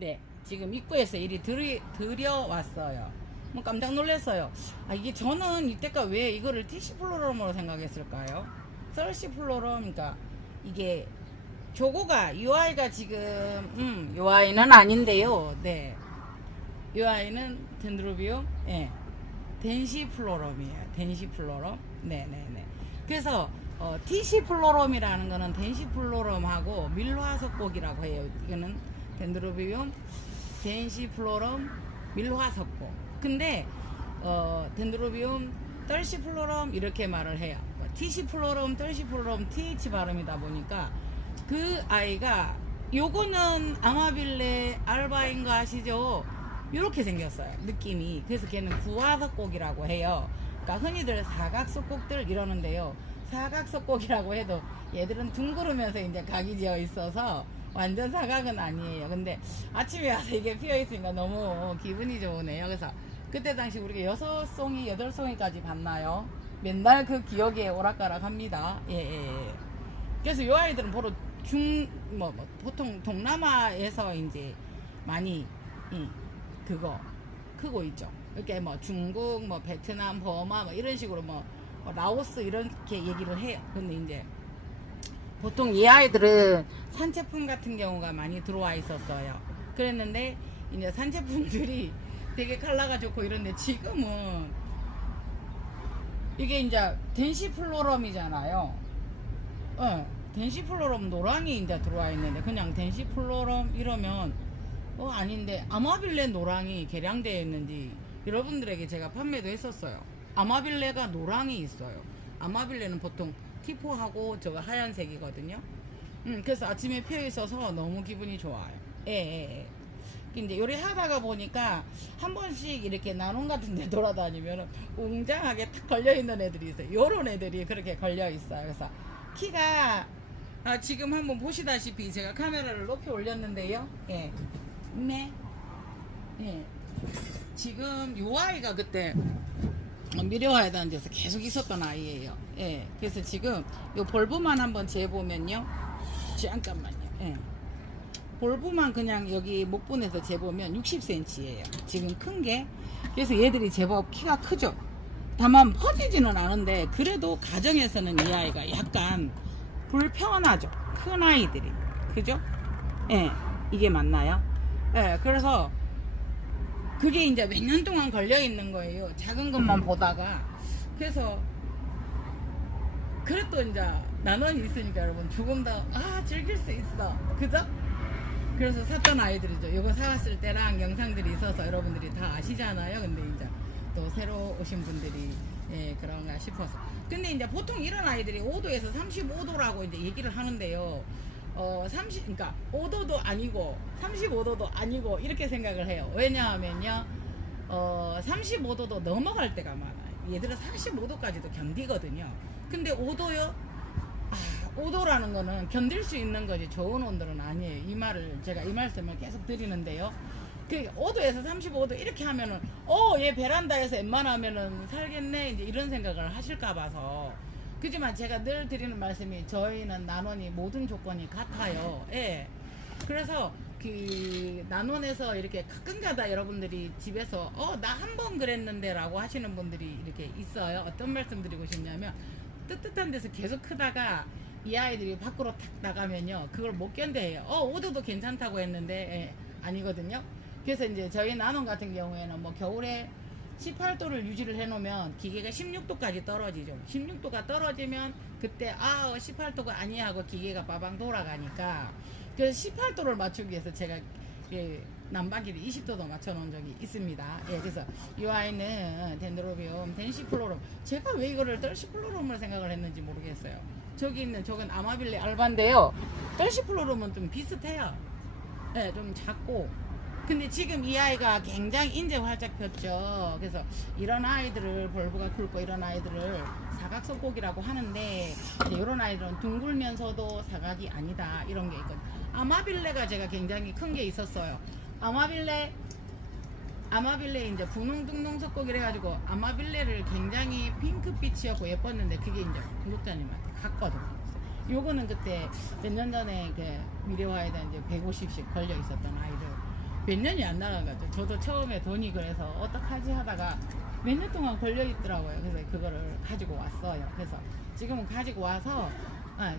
네, 지금 입구에서 이리 들여왔어요. 뭐 깜짝 놀랐어요. 아, 이게 저는 이때까 왜 이거를 TC 플로럼으로 생각했을까요? 서시 플로럼, 그러니까 이게 조고가 UI가 지금 UI는 아닌데요. 네, UI는 덴드로비움, 예, 덴시 플로럼이에요. 덴시 플로럼. 네네네. 그래서 TC 플로럼이라는 거는 덴시 플로럼하고 밀화석곡이라고 해요. 이거는 덴드로비움 덴시 플로럼 밀화석곡. 근데 덴드로비움 떨시 플로럼 이렇게 말을 해요. TC 플로럼, 떨시 플로럼 TH 발음이다 보니까 그 아이가 요거는 아마빌레 알바인 거 아시죠? 이렇게 생겼어요. 느낌이. 그래서 걔는 구화석곡이라고 해요. 그러니까 흔히들 사각석곡들 이러는데요. 사각석곡이라고 해도 얘들은 둥그르면서 이제 각이 지어 있어서 완전 사각은 아니에요. 근데 아침에 와서 이게 피어 있으니까 너무 기분이 좋으네요. 그래서 그때 당시 우리가 6송이, 8송이까지 봤나요? 맨날 그 기억에 오락가락 합니다. 예. 그래서 이 아이들은 보러 보통 동남아에서 이제 많이, 그거 크고 있죠. 이렇게 뭐 중국, 뭐 베트남, 버마 뭐 이런 식으로 뭐 라오스 이렇게 얘기를 해요. 근데 이제 보통 이 아이들은 산채품 같은 경우가 많이 들어와 있었어요. 그랬는데 이제 산채품들이 되게 컬러가 좋고 이런데 지금은 이게 이제 덴시플로럼이잖아요. 덴시플로럼 노랑이 이제 들어와 있는데 그냥 덴시플로럼 이러면 아닌데 아마빌레 노랑이 개량되어 있는지 여러분들에게 제가 판매도 했었어요. 아마빌레가 노랑이 있어요. 아마빌레는 보통 T4하고 저거 하얀색이거든요. 그래서 아침에 피어 있어서 너무 기분이 좋아요. 예. 근데 요리 하다가 보니까 한 번씩 이렇게 나눔 같은 데 돌아다니면 웅장하게 탁 걸려있는 애들이 있어요. 요런 애들이 그렇게 걸려있어요. 그래서 키가 지금 한번 보시다시피 제가 카메라를 높이 올렸는데요. 예. 예. 지금 요 아이가 그때 미려와야 데서 계속 있었던 아이예요. 예. 그래서 지금 요 볼브만 한번 재보면요. 잠깐만요. 예. 볼브만 그냥 여기 목분에서 재보면 60cm예요. 지금 큰 게. 그래서 얘들이 제법 키가 크죠. 다만 퍼지지는 않은데 그래도 가정에서는 이 아이가 약간 불편하죠. 큰 아이들이. 그죠? 예. 이게 맞나요? 예. 그래서 그게 이제 몇 년 동안 걸려 있는 거예요. 작은 것만 보다가. 그래서 그래도 이제 나눠이 있으니까 여러분 조금 더 즐길 수 있어. 그죠? 그래서 샀던 아이들이죠. 이거 사왔을 때랑 영상들이 있어서 여러분들이 다 아시잖아요. 근데 이제 또 새로 오신 분들이 그런가 싶어서. 근데 이제 보통 이런 아이들이 5도에서 35도라고 이제 얘기를 하는데요. 그러니까 5도도 아니고 35도도 아니고 이렇게 생각을 해요. 왜냐하면요, 35도도 넘어갈 때가 많아요. 얘들은 45도까지도 견디거든요. 근데 5도요? 5도라는 거는 견딜 수 있는 거지 좋은 온도는 아니에요. 이 말을 제가 이 말씀을 계속 드리는데요. 그 5도에서 35도 이렇게 하면은 얘 베란다에서 웬만하면은 살겠네 이제 이런 생각을 하실까 봐서. 그지만 제가 늘 드리는 말씀이 저희는 난원이 모든 조건이 같아요. 예. 그래서 그 난원에서 이렇게 가끔가다 여러분들이 집에서 나 한 번 그랬는데 라고 하시는 분들이 이렇게 있어요. 어떤 말씀 드리고 싶냐면 뜨뜻한 데서 계속 크다가 이 아이들이 밖으로 탁 나가면요 그걸 못 견뎌해요. 5도도 괜찮다고 했는데 아니거든요. 그래서 이제 저희 난원 같은 경우에는 뭐 겨울에 18도를 유지를 해놓으면 기계가 16도까지 떨어지죠. 16도가 떨어지면 그때 18도가 아니야 하고 기계가 빠방 돌아가니까 그래서 18도를 맞추기 위해서 제가 난방기를 20도도 맞춰놓은 적이 있습니다. 그래서 이 아이는 덴드로비움 덴시플로럼. 제가 왜 이거를 떨시플로럼을 생각을 했는지 모르겠어요. 저기 있는 저건 아마빌레 알바인데요. 떨시플로럼은 좀 비슷해요. 좀 작고. 근데 지금 이 아이가 굉장히 인제 활짝 폈죠. 그래서 이런 아이들을 볼브가 굵고 이런 아이들을 사각석곡이라고 하는데 이런 아이들은 둥글면서도 사각이 아니다 이런 게 있거든요. 아마빌레가 제가 굉장히 큰 게 있었어요. 아마빌레 이제 분홍둥농석곡 이래가지고 아마빌레를 굉장히 핑크빛이었고 예뻤는데 그게 이제 구독자님한테 갔거든요. 요거는 그때 몇 년 전에 미래화에다 이제 150씩 걸려 있었던 아이들. 몇 년이 안 나가가지고 저도 처음에 돈이 그래서 어떡하지 하다가 몇 년 동안 걸려 있더라고요. 그래서 그거를 가지고 왔어요. 그래서 지금은 가지고 와서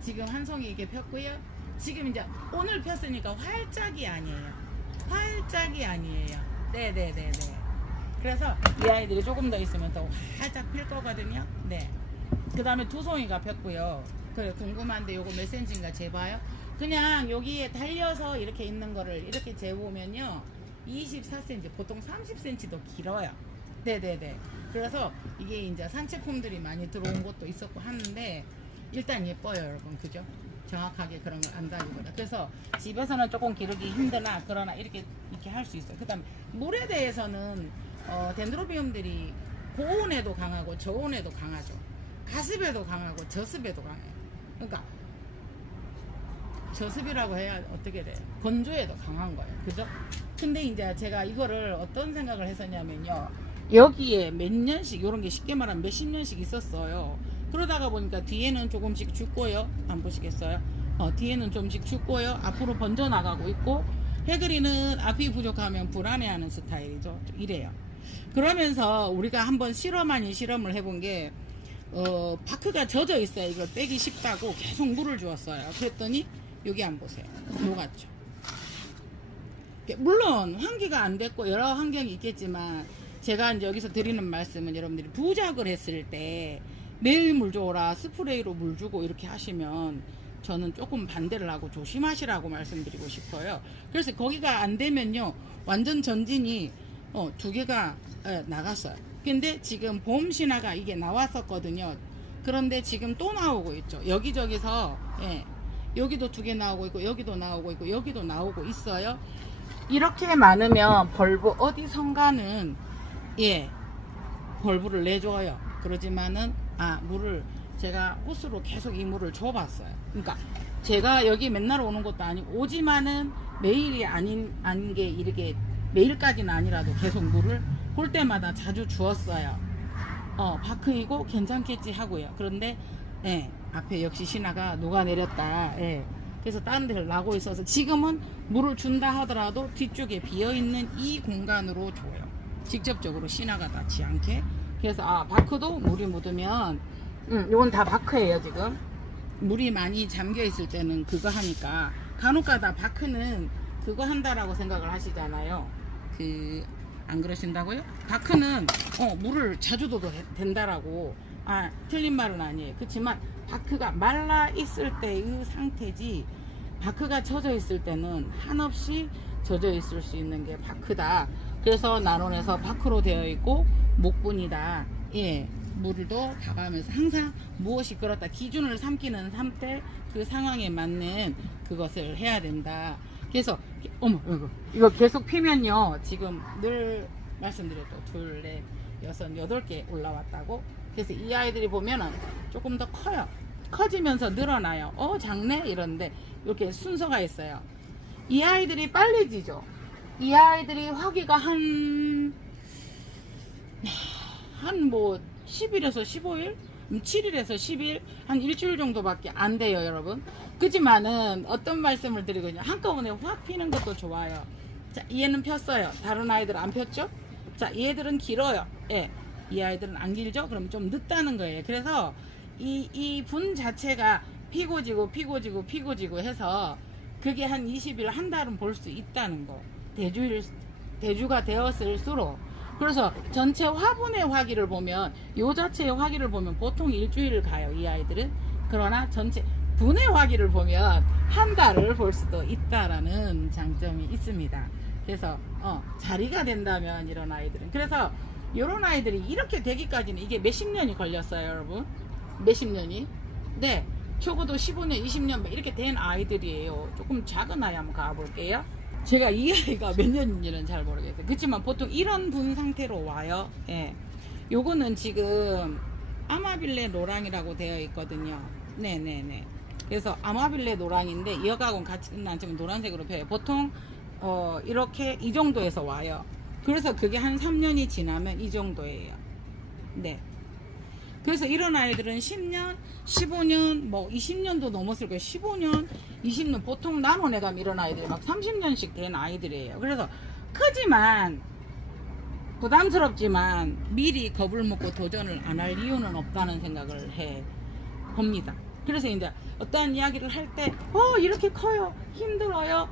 지금 한 송이 이게 폈고요. 지금 이제 오늘 폈으니까 활짝이 아니에요. 활짝이 아니에요. 네네네네. 그래서 이 아이들이 조금 더 있으면 더 활짝 필 거거든요. 네. 그 다음에 두 송이가 폈고요. 그래 궁금한데 요거 몇 cm인가 재봐요. 그냥 여기에 달려서 이렇게 있는 거를 이렇게 재보면요 24cm, 보통 30cm도 길어요. 네네네. 그래서 이게 이제 산채품들이 많이 들어온 것도 있었고 하는데 일단 예뻐요 여러분. 그죠? 정확하게 그런 걸 안다기보다. 그래서 집에서는 조금 기르기 힘드나 그러나 이렇게 할 수 있어요. 그 다음에 물에 대해서는 덴드로비움들이 고온에도 강하고 저온에도 강하죠. 가습에도 강하고 저습에도 강해요. 그러니까 저습이라고 해야 어떻게 돼요? 건조에도 강한 거예요. 그죠? 근데 이제 제가 이거를 어떤 생각을 했었냐면요. 여기에 몇 년씩, 요런 게 쉽게 말하면 몇십 년씩 있었어요. 그러다가 보니까 뒤에는 조금씩 죽고요. 안 보시겠어요? 뒤에는 좀씩 죽고요. 앞으로 번져 나가고 있고, 해그리는 앞이 부족하면 불안해하는 스타일이죠. 이래요. 그러면서 우리가 한번 실험 아닌 실험을 해본 게, 바크가 젖어 있어요. 이걸 빼기 쉽다고 계속 물을 주었어요. 그랬더니, 여기 안 보세요. 녹았죠. 물론 환기가 안 됐고 여러 환경이 있겠지만 제가 이제 여기서 드리는 말씀은 여러분들이 부작을 했을 때 매일 물 줘라 스프레이로 물 주고 이렇게 하시면 저는 조금 반대를 하고 조심하시라고 말씀드리고 싶어요. 그래서 거기가 안 되면요 완전 전진이 두 개가 나갔어요. 근데 지금 봄 신화가 이게 나왔었거든요. 그런데 지금 또 나오고 있죠. 여기저기서 여기도 두 개 나오고 있고 여기도 나오고 있고 여기도 나오고 있어요. 이렇게 많으면 벌브 어디선가는 벌브를 내줘요. 그러지만은 물을 제가 호스로 계속 이 물을 줘봤어요. 그러니까 제가 여기 맨날 오는 것도 아니고 오지만은 매일이 아닌 게 이렇게 매일까지는 아니라도 계속 물을 볼 때마다 자주 주었어요. 바크이고 괜찮겠지 하고요. 그런데 앞에 역시 신화가 녹아내렸다. 그래서 다른 데를 나고 있어서 지금은 물을 준다 하더라도 뒤쪽에 비어있는 이 공간으로 줘요. 직접적으로 신화가 닿지 않게. 그래서 바크도 물이 묻으면 이건 다 바크예요. 지금 물이 많이 잠겨 있을 때는 그거 하니까 간혹가다 바크는 그거 한다라고 생각을 하시잖아요. 안 그러신다고요? 바크는 물을 자주 줘도 된다라고 틀린 말은 아니에요. 그렇지만 바크가 말라 있을 때의 상태지 바크가 젖어 있을 때는 한없이 젖어 있을 수 있는 게 바크다. 그래서 난원에서 바크로 되어 있고 목분이다. 물도 다가면서 항상 무엇이 그렇다 기준을 삼기는 삼때 그 상황에 맞는 그것을 해야 된다. 그래서 이거 계속 피면요 지금 늘 말씀드렸죠. 2, 4, 6, 8개 올라왔다고. 그래서 이 아이들이 보면은 조금 더 커요. 커지면서 늘어나요. 작네 이런데 이렇게 순서가 있어요. 이 아이들이 빨리 지죠. 이 아이들이 화기가 한 10일에서 15일? 7일에서 10일? 한 일주일 정도밖에 안 돼요, 여러분. 그지만은 어떤 말씀을 드리거든요. 한꺼번에 확 피는 것도 좋아요. 자, 얘는 폈어요. 다른 아이들 안 폈죠? 자, 얘들은 길어요. 이 아이들은 안 길죠? 그럼 좀 늦다는 거예요. 그래서 이 분 자체가 피고 지고 해서 그게 한 20일, 한 달은 볼 수 있다는 거. 대주가 되었을수록. 그래서 전체 화분의 화기를 보면 요 자체의 화기를 보면 보통 일주일을 가요. 이 아이들은. 그러나 전체 분의 화기를 보면 한 달을 볼 수도 있다라는 장점이 있습니다. 그래서 자리가 된다면 이런 아이들은. 그래서 이런 아이들이 이렇게 되기까지는 이게 몇십 년이 걸렸어요, 여러분. 몇십 년이. 네, 적어도 15년, 20년 이렇게 된 아이들이에요. 조금 작은 아이 한번 가볼게요. 제가 이 아이가 몇 년인지는 잘 모르겠어요. 그렇지만 보통 이런 분 상태로 와요. 요거는 지금 아마빌레 노랑이라고 되어 있거든요. 네네네. 그래서 아마빌레 노랑인데 이어가고는 같이 끝나지만 노란색으로 펴요. 보통 이렇게 이 정도에서 와요. 그래서 그게 한 3년이 지나면 이 정도예요. 네. 그래서 이런 아이들은 10년, 15년, 20년도 넘었을 거예요. 15년, 20년. 보통 나노내감 이런 아이들이 막 30년씩 된 아이들이에요. 그래서 크지만 부담스럽지만 미리 겁을 먹고 도전을 안 할 이유는 없다는 생각을 해 봅니다. 그래서 이제 어떠한 이야기를 할 때 이렇게 커요, 힘들어요.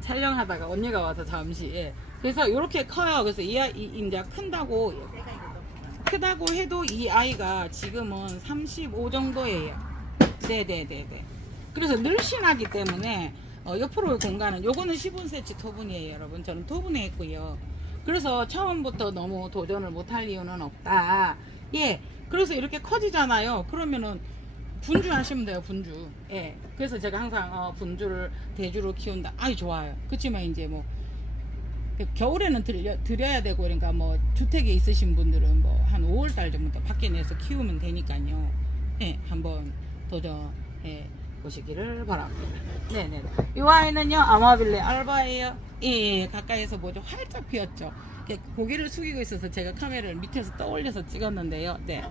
촬영하다가 언니가 와서 잠시, 예. 그래서 이렇게 커요. 그래서 이제 크다고 해도 이 아이가 지금은 35 정도예요. 네네네네. 그래서 늘씬하기 때문에 옆으로의 공간은 요거는 15cm 토분이에요, 여러분. 저는 토분에 했고요. 그래서 처음부터 너무 도전을 못할 이유는 없다. 예. 그래서 이렇게 커지잖아요. 그러면은 분주 하시면 돼요, 분주. 예. 그래서 제가 항상 분주를 대주로 키운다. 아이 좋아요. 그렇지만 이제 뭐 겨울에는 드려야 되고, 그러니까 뭐 주택에 있으신 분들은 뭐 한 5월달 전부터 밖에 내서 키우면 되니까요. 예. 한번 도전해 보시기를 바랍니다. 네네. 이 아이는요, 아마빌레 알바예요. 예, 가까이에서 보죠. 활짝 피었죠. 고개를 숙이고 있어서 제가 카메라를 밑에서 떠올려서 찍었는데요. 네.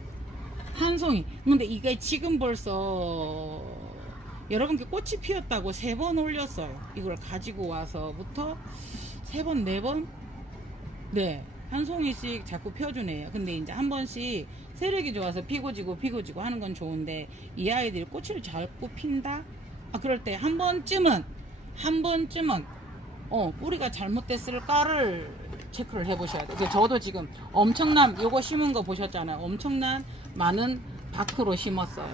한 송이. 근데 이게 지금 벌써 여러분께 꽃이 피었다고 3번 올렸어요. 이걸 가지고 와서부터 3번, 4번? 네. 한 송이씩 자꾸 펴주네요. 근데 이제 한 번씩 세력이 좋아서 피고 지고 하는 건 좋은데, 이 아이들이 꽃을 자꾸 핀다? 그럴 때 한 번쯤은 뿌리가 잘못됐을까를 체크를 해 보셔야 돼요. 저도 지금 엄청난, 요거 심은 거 보셨잖아요. 엄청난 많은 바크로 심었어요.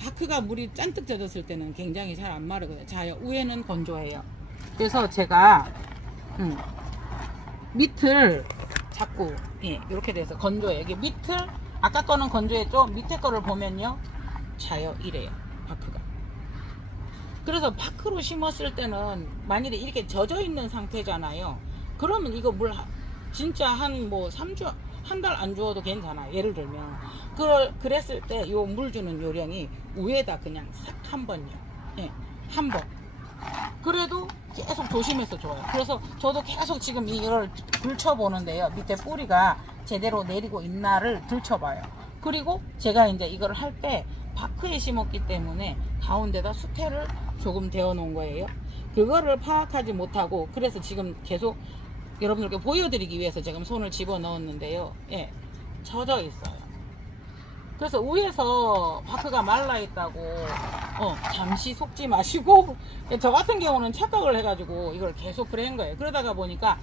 바크가 물이 잔뜩 젖었을 때는 굉장히 잘 안 마르거든요. 자요, 위에는 건조해요. 그래서 제가 밑을 자꾸 이렇게 돼서 건조해요. 여기 밑을, 아까 거는 건조했죠. 밑에 거를 보면요, 자요, 이래요, 바크가. 그래서 바크로 심었을 때는 만일에 이렇게 젖어 있는 상태잖아요. 그러면 이거 물 진짜 한 3주, 한 달 안 주어도 괜찮아요. 예를 들면 그랬을 때 요 물 주는 요령이 위에다 그냥 싹 한 번요. 예, 한 번. 그래도 계속 조심해서 줘요. 그래서 저도 계속 지금 이걸 들춰보는데요. 밑에 뿌리가 제대로 내리고 있나를 들춰봐요. 그리고 제가 이제 이걸 할 때 바크에 심었기 때문에 가운데다 수태를 조금 데워 놓은 거예요. 그거를 파악하지 못하고, 그래서 지금 계속 여러분들께 보여드리기 위해서 지금 손을 집어 넣었는데요. 예, 젖어 있어요. 그래서 위에서 바크가 말라 있다고 잠시 속지 마시고, 저 같은 경우는 착각을 해가지고 이걸 계속 그래 한 거예요. 그러다가 보니까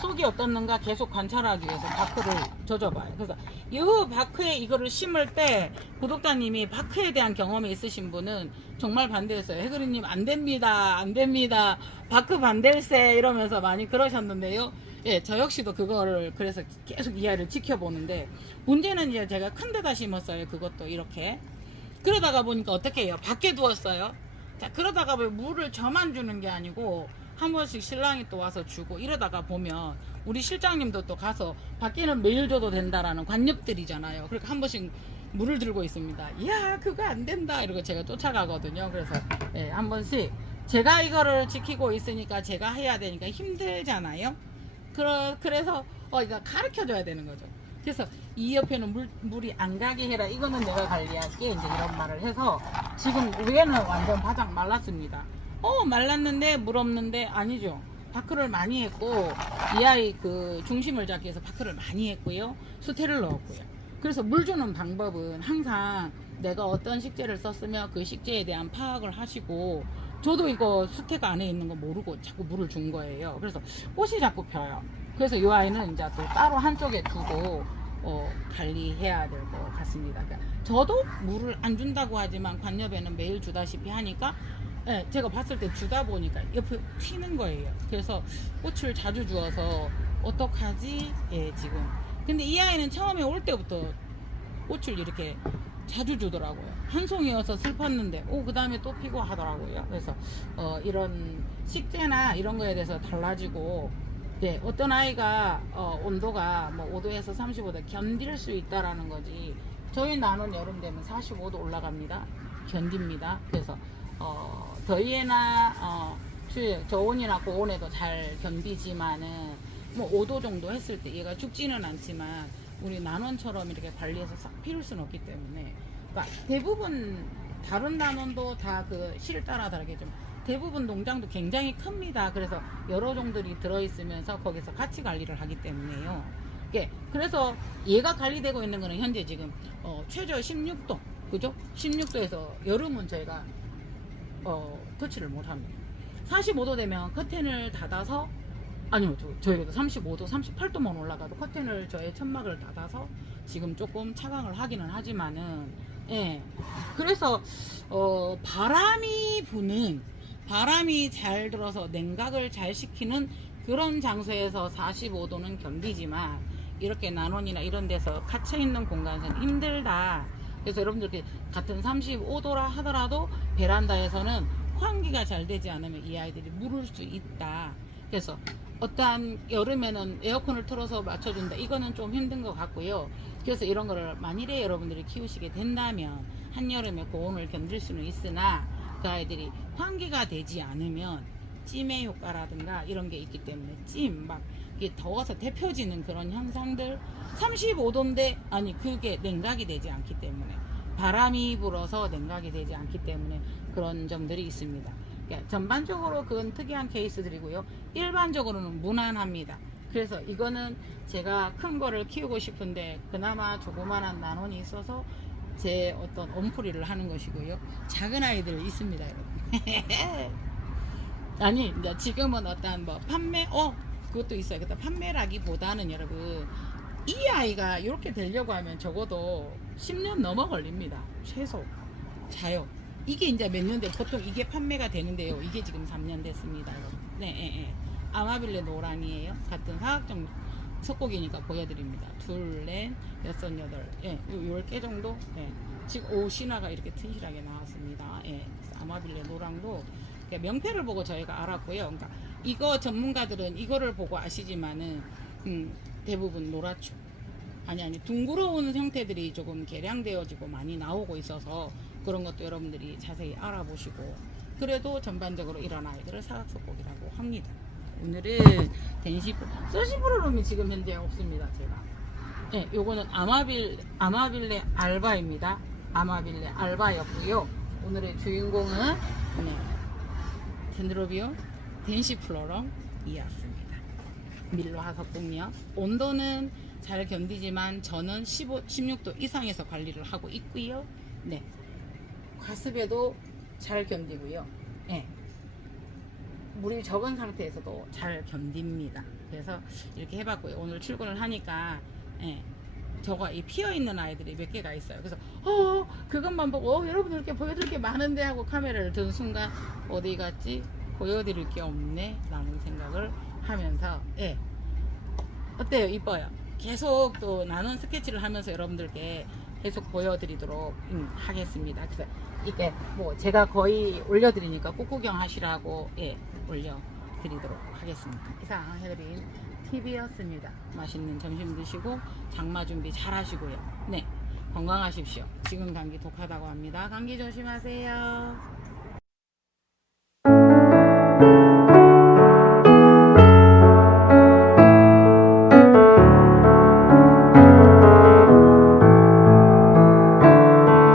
속이 어떻는가 계속 관찰하기 위해서 바크를 젖어봐요. 그래서 이 바크에 이거를 심을 때 구독자님이 바크에 대한 경험이 있으신 분은 정말 반대했어요. 해그리님 안 됩니다, 바크 반댈세 이러면서 많이 그러셨는데요. 예, 저 역시도 그거를 그래서 계속 이 아이를 지켜보는데, 문제는 이제 제가 큰 데다 심었어요. 그것도 이렇게. 그러다가 보니까 어떻게 해요? 밖에 두었어요. 자, 그러다가 왜 물을 저만 주는 게 아니고 한 번씩 신랑이 또 와서 주고, 이러다가 보면 우리 실장님도 또 가서 밖에는 매일 줘도 된다라는 관념들이잖아요. 그러니까 한 번씩 물을 들고 있습니다. 이야, 그거 안 된다 이러고 제가 쫓아가거든요. 그래서 예, 한 번씩 제가 이거를 지키고 있으니까 제가 해야 되니까 힘들잖아요. 그래서 이거 가르쳐 줘야 되는 거죠. 그래서 이 옆에는 물이 안 가게 해라, 이거는 내가 관리할게, 이제 이런 말을 해서 지금 위에는 완전 바짝 말랐습니다. 말랐는데 물 없는데, 아니죠. 바크를 많이 했고, 이 아이 그 중심을 잡기 위해서 바크를 많이 했고요, 수태를 넣었고요. 그래서 물 주는 방법은 항상 내가 어떤 식재를 썼으면 그 식재에 대한 파악을 하시고, 저도 이거 수태가 안에 있는 거 모르고 자꾸 물을 준 거예요. 그래서 꽃이 자꾸 펴요. 그래서 이 아이는 이제 또 따로 한쪽에 두고 관리해야 될 것 같습니다. 그러니까 저도 물을 안 준다고 하지만 관엽에는 매일 주다시피 하니까, 예, 제가 봤을 때 주다 보니까 옆에 튀는 거예요. 그래서 꽃을 자주 주어서 어떡하지? 예, 지금. 근데 이 아이는 처음에 올 때부터 꽃을 이렇게 자주 주더라고요. 한 송이여서 슬펐는데 그 다음에 또 피고 하더라고요. 그래서 이런 식재나 이런 거에 대해서 달라지고, 네, 어떤 아이가 온도가 뭐 5도에서 35도 견딜 수 있다라는 거지, 저희 나는 여름 되면 45도 올라갑니다. 견딥니다. 그래서 더위에나 저온이나 고온에도 잘 견디지만은 뭐 5도 정도 했을 때 얘가 죽지는 않지만 우리 난원처럼 이렇게 관리해서 싹 피울 수는 없기 때문에, 그러니까 대부분 다른 난원도 다 그 실 따라 다르게 좀 대부분 농장도 굉장히 큽니다. 그래서 여러 종들이 들어있으면서 거기서 같이 관리를 하기 때문에요. 예, 그래서 얘가 관리되고 있는 거는 현재 지금 최저 16도, 그죠? 16도에서 여름은 저희가 터치를 못합니다. 45도 되면 커튼을 닫아서, 아니요, 저희도 35도, 38도만 올라가도 커튼을 저의 천막을 닫아서 지금 조금 차광을 하기는 하지만은, 예, 그래서 바람이 부는, 바람이 잘 들어서 냉각을 잘 시키는 그런 장소에서 45도는 견디지만 이렇게 난원이나 이런 데서 갇혀 있는 공간에서는 힘들다. 그래서 여러분들 같은 35도라 하더라도 베란다에서는 환기가 잘 되지 않으면 이 아이들이 물을 수 있다. 그래서 어떠한 여름에는 에어컨을 틀어서 맞춰준다. 이거는 좀 힘든 것 같고요. 그래서 이런 거를 만일에 여러분들이 키우시게 된다면 한여름에 고온을 견딜 수는 있으나 그 아이들이 환기가 되지 않으면 찜의 효과라든가 이런 게 있기 때문에 막 이게 더워서 데펴지는 그런 현상들, 35도인데 아니 그게 냉각이 되지 않기 때문에, 바람이 불어서 냉각이 되지 않기 때문에 그런 점들이 있습니다. 그러니까 전반적으로 그건 특이한 케이스들이고요. 일반적으로는 무난합니다. 그래서 이거는 제가 큰 거를 키우고 싶은데 그나마 조그만한 난원이 있어서 제 어떤 옴프리를 하는 것이고요. 작은 아이들 있습니다, 여러분. 아니, 이제 지금은 어떤 뭐 판매, 그것도 있어요. 그때 판매라기보다는 여러분, 이 아이가 이렇게 되려고 하면 적어도 10년 넘어 걸립니다. 최소. 자요. 이게 이제 몇 년 돼, 보통 이게 판매가 되는데요. 이게 지금 3년 됐습니다, 여러분. 네, 예, 예. 아마빌레 노랑이에요. 같은 사각종 석고기니까 보여드립니다. 둘, 넷, 여섯, 여덟, 예, 10개 정도. 예. 지금 신화가 이렇게 튼실하게 나왔습니다. 예. 아마빌레 노랑도 명패를 보고 저희가 알았고요. 그러니까 이거 전문가들은 이거를 보고 아시지만은 대부분 노랗죠. 아니 둥그러운 형태들이 조금 개량되어지고 많이 나오고 있어서 그런 것도 여러분들이 자세히 알아보시고, 그래도 전반적으로 이런 아이들을 사각석고기라고 합니다. 오늘은 서시프로름이 지금 현재 없습니다. 제가 요거는 아마빌레 알바입니다. 아마빌레 알바였고요. 오늘의 주인공은 덴드로비움 덴시플로럼이었습니다. 밀로 하석궁요. 온도는 잘 견디지만 저는 16도 이상에서 관리를 하고 있고요. 네, 과습에도 잘 견디고요. 네, 물이 적은 상태에서도 잘 견딥니다. 그래서 이렇게 해봤고요. 오늘 출근을 하니까 저가 이 피어있는 아이들이 몇 개가 있어요. 그래서 그것만 보고 여러분들께 보여드릴 게 많은데 하고 카메라를 든 순간 어디 갔지? 보여드릴 게 없네 라는 생각을 하면서, 어때요? 이뻐요? 계속 또 나는 스케치를 하면서 여러분들께 계속 보여드리도록 하겠습니다. 그래서 이게 뭐 제가 거의 올려드리니까 꾹 구경하시라고 올려드리도록 하겠습니다. 이상 해드린 TV였습니다. 맛있는 점심 드시고 장마 준비 잘 하시고요. 네, 건강하십시오. 지금 감기 독하다고 합니다. 감기 조심하세요.